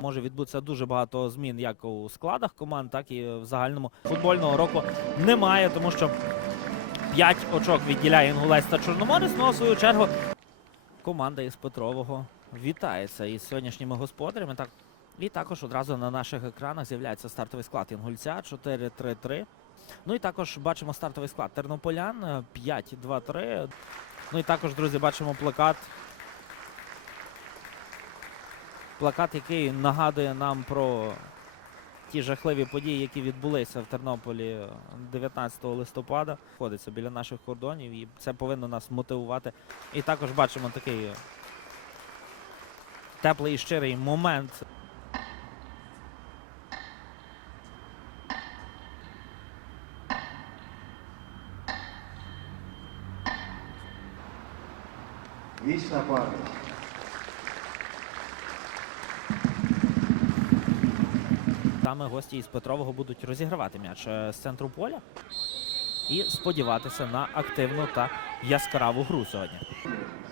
Може відбутися дуже багато змін як у складах команд, так і в загальному футбольного року немає, тому що 5 очок відділяє Інгулець та Чорноморець. Ну а в свою чергу команда із Петрового вітається із сьогоднішніми господарями. Так і також одразу на наших екранах з'являється стартовий склад Інгульця 4-3-3. Ну і також бачимо стартовий склад Тернополян е, 5-2-3. Ну і також, друзі, бачимо плакат плакат, який нагадує нам про ті жахливі події, які відбулися в Тернополі 19 листопада. Ходиться біля наших кордонів, і це повинно нас мотивувати. І також бачимо такий теплий і щирий момент. Вічна пам'ять. Саме гості із Петрового будуть розігравати м'яч е, з центру поля і сподіватися на активну та яскраву гру сьогодні.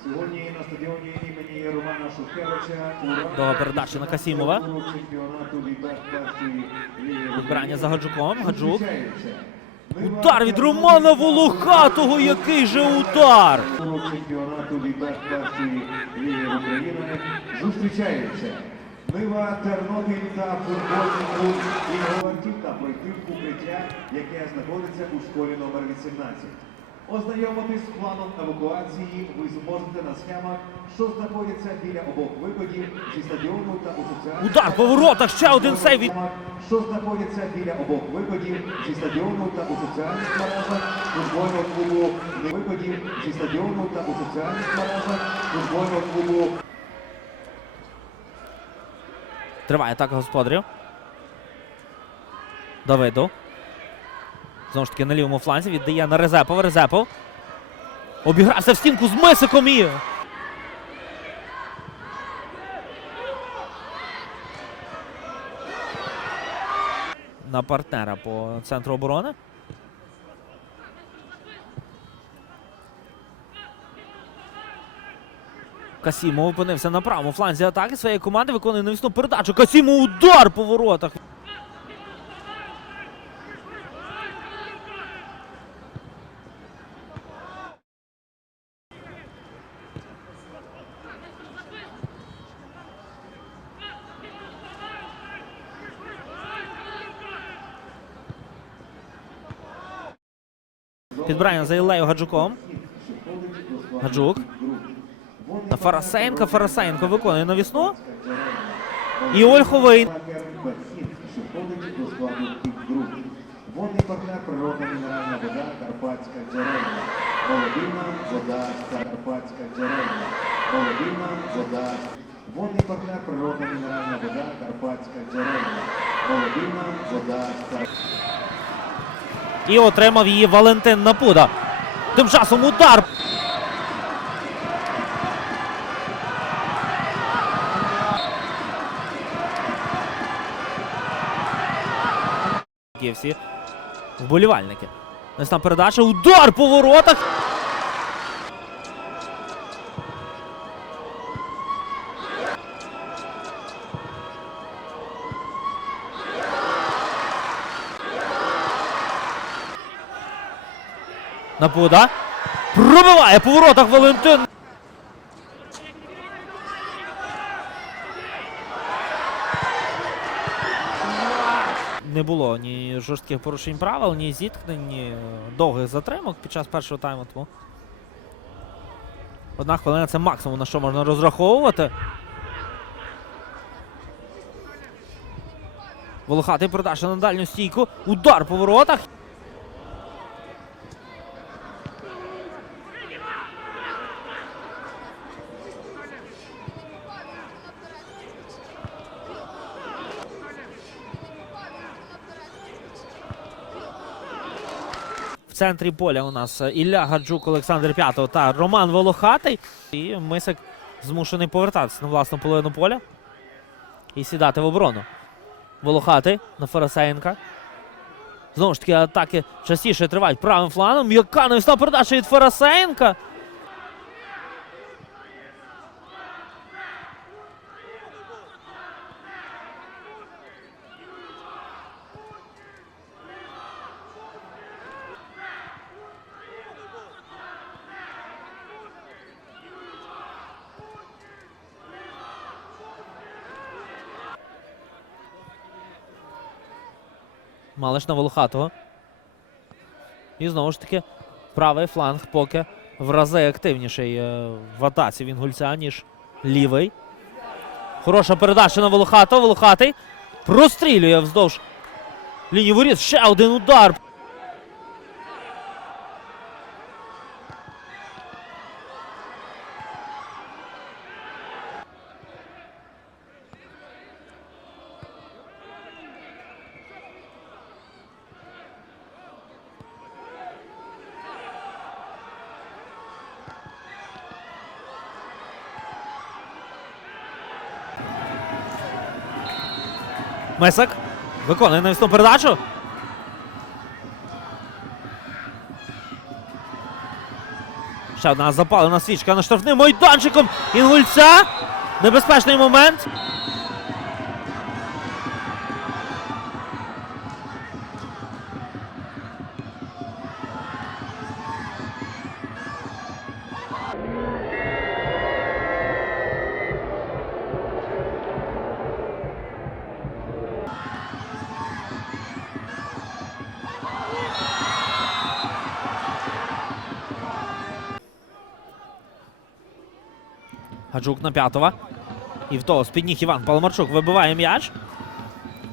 Сьогодні на стадіоні імені Романа Шухевича Довга передача на Касімова. Відбирання за Гаджуком. Гаджук. Удар від Романа Волохатого. Який же удар! Чемпіонату Лібет першої ліги України зустрічаються. Нива Тернопіль та футбольний клуб Інгулантів та пройти в укриття, яке знаходиться у школі номер 18. Ознайомитись з планом евакуації ви зможете на схемах, що знаходяться біля обох виходів зі стадіону та у соціальних Удар по воротах. Ще один сейв від що знаходяться біля обох виходів зі стадіону та у соціальних мережах футбольного клубу виходів зі стадіону та у соціальних мережах футбольного клубу Триває атака господарів. Давиду. Знову ж таки на лівому фланзі віддає на Резепова. Резепов. Обігрався в стінку з Мисиком і. На партнера по центру оборони. Касімов опинився на правому фланзі атаки своєї команди. Виконує навісну передачу. Касімов удар по воротах. Підбирання за Ілею Гаджуком. Гаджук. Фарасенка. Фарасенко виконує навісну. І Ольховий. Водний партнер природна мінеральна вода Карпатська джерельна. Володимна вода Карпатська джерельна. Володимна вода. Водний партнер природна мінеральна вода Карпатська джерельна. І отримав її Валентин Напуда. Тим часом удар. Є всі вболівальники. Ось там передача. Удар по воротах. Напуда. Пробиває по воротах Валентин. Не було ні жорстких порушень правил, ні зіткнень, ні довгих затримок під час першого тайму. Тому одна хвилина це максимум, на що можна розраховувати. Волохатий продаж на дальню стійку. Удар по воротах. Центрі поля у нас Ілля Гаджук, Олександр П'ятов та Роман Волохатий. І Мисик змушений повертатися на власну половину поля і сідати в оборону. Волохатий на Фарасенка. Знову ж таки, атаки частіше тривають правим фланом. Яка навісна передача від Фарасеєнка. Малиш на Волохатого. І знову ж таки, правий фланг поки в рази активніший е, в атаці він гульця, ніж лівий. Хороша передача на Волохатого. Волохатий прострілює вздовж лінії воріт. Ще один удар. Месак виконує навісну передачу. Ще одна запалена свічка на штрафним майданчиком Інгульця. Небезпечний момент. Гаджук на п'ятова. І в того з-під Іван Паламарчук вибиває м'яч.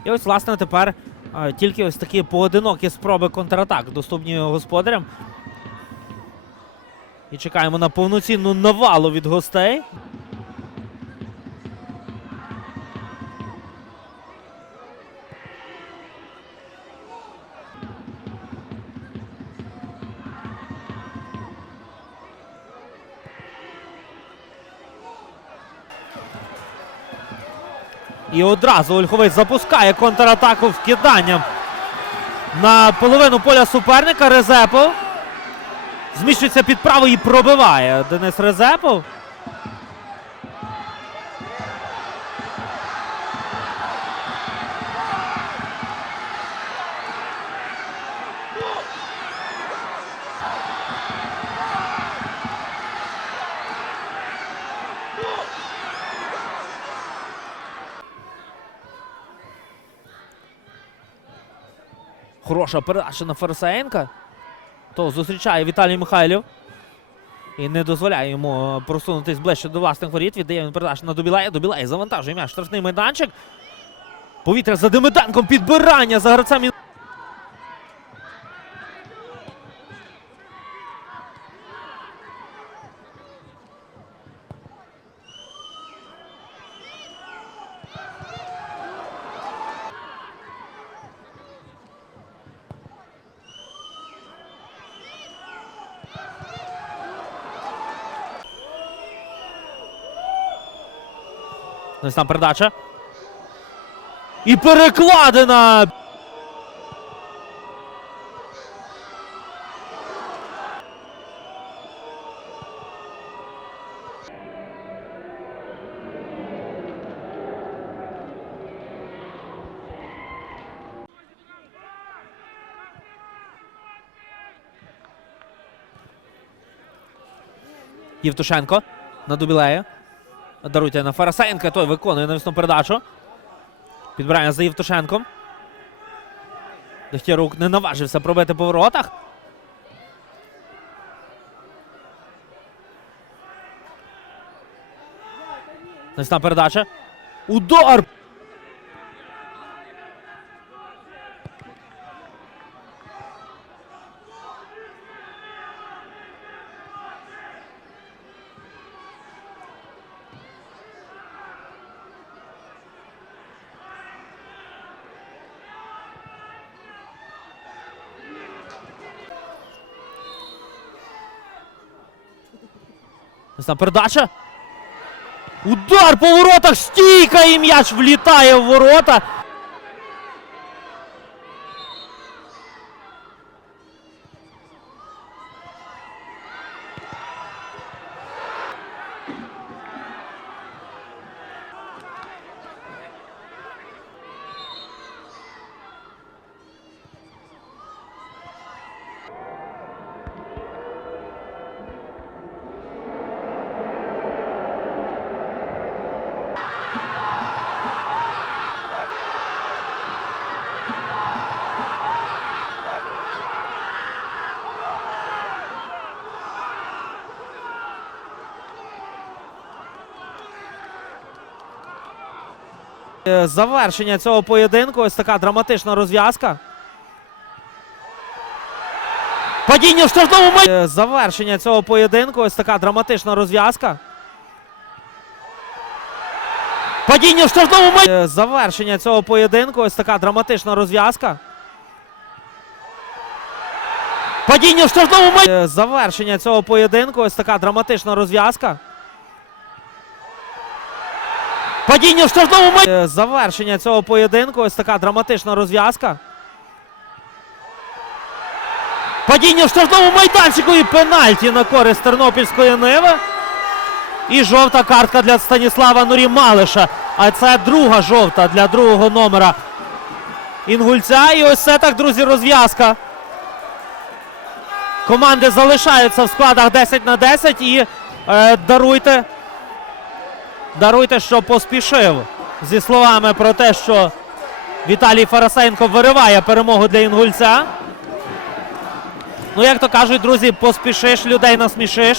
І ось, власне, тепер а, тільки ось такі поодинокі спроби контратак доступні господарям. І чекаємо на повноцінну навалу від гостей. Одразу Ольховець запускає контратаку вкиданням на половину поля суперника. Резепов. Зміщується під право і пробиває Денис Резепов. Хороша передача на Фарисаєнка. То зустрічає Віталій Михайлів. І не дозволяє йому просунутись ближче до власних воріт. Віддає він передачу на Добілая. Добілея завантажує м'яч. Штрафний майданчик. Повітря за Демиденком. Підбирання за гравцем. Ось там передача. І перекладена. Євтушенко на Дубілея. Даруйте на Фарасенка, той виконує навісну передачу. Підбирання за Євтушенком. Дехтярук не наважився пробити по воротах. Навісна передача. Удар! Ось передача. Удар по воротах, стійка і м'яч влітає в ворота. Завершення цього поєдинку. Ось така драматична розв'язка. Падіння штрафному май... Е, Завершення цього поєдинку. Ось така драматична розв'язка. Падіння штрафному май... Е, Завершення цього поєдинку. Ось така драматична розв'язка. Падіння штрафному май... Е, Завершення цього поєдинку. Ось така драматична розв'язка. Падіння в штрафному май... Е, Завершення цього поєдинку. Ось така драматична розв'язка. Падіння в штрафному майданчику і пенальті на користь Тернопільської Ниви. І жовта картка для Станіслава Нурі Малиша. А це друга жовта для другого номера Інгульця. І ось це так, друзі, розв'язка. Команди залишаються в складах 10 на 10 і е, даруйте. Даруйте, що поспішив зі словами про те, що Віталій Фарасенко вириває перемогу для інгульця. Ну, як то кажуть, друзі, поспішиш, людей насмішиш.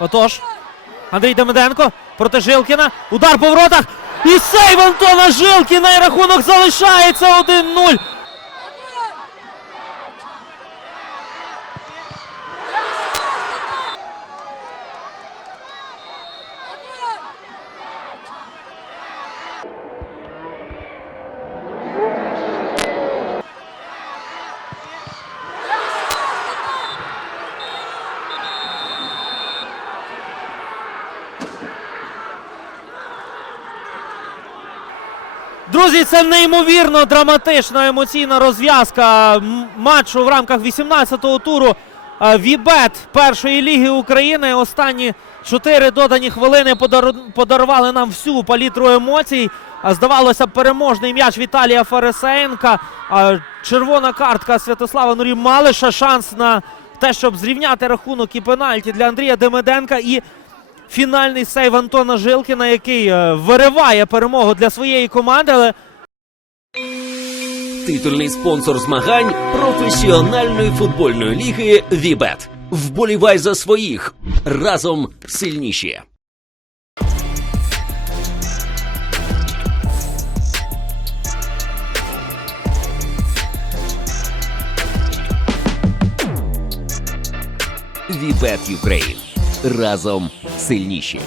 Отож, Андрій Демиденко проти Жилкіна. Удар по воротах. І сейв Антона Жилкіна. І рахунок залишається 1-0. Друзі, це неймовірно драматична емоційна розв'язка матчу в рамках 18-го туру Вібет першої ліги України. Останні чотири додані хвилини подару- подарували нам всю палітру емоцій. Здавалося, переможний м'яч Віталія Фарисенка. а, Червона картка Святослава Нурі Малиша. Шанс на те, щоб зрівняти рахунок і пенальті для Андрія Демиденка. І фінальний сейв Антона Жилкіна, який е, вириває перемогу для своєї команди. Але Титульний спонсор змагань професіональної футбольної ліги Вібет. Вболівай за своїх разом сильніші. Вібет Юкрейн разом сильніші.